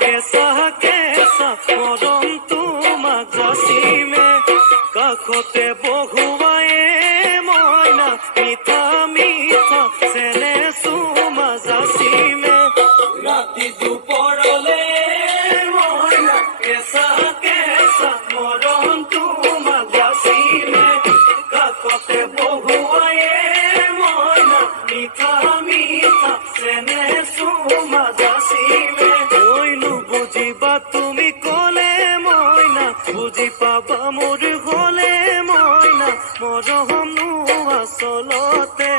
কেঁচা কেঁচা মৰম তোমাক যাচিমে কাষতে বহুৱায়ে মইনা মিঠা মিঠা চেনে চুমা যাচিমে ৰাতি দুপৰলে মইনা কেঁচা কেঁচা মৰম তোমাক যাচিমে কাষতে বহুৱায়ে মইনা মিঠা মিঠা চেনে চুমা যাচিমে ঐনো বুজিবা তুমি ক'লে মইনা বুজি পাবা মোৰ গ'লে মইনা মৰমনো আচলতে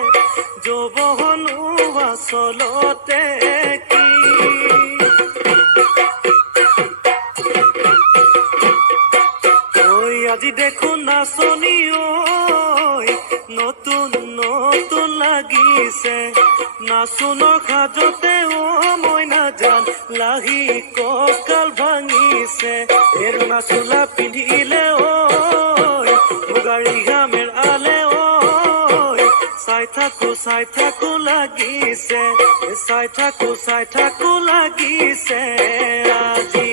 যৌৱনো আচলতে কি ঐ আজি দেখোন নাচনি ঐ নতুন নতুন লাগিছে নাচোনৰ সাজতে মইনা জান লাহি কঁকাল ভাঙিছে এৰঙা চোলা পিন্ধিলে মুগাৰী ঘামেৰ আলে চাই থাকো লাগিছে চাই থাকো লাগিছে আজি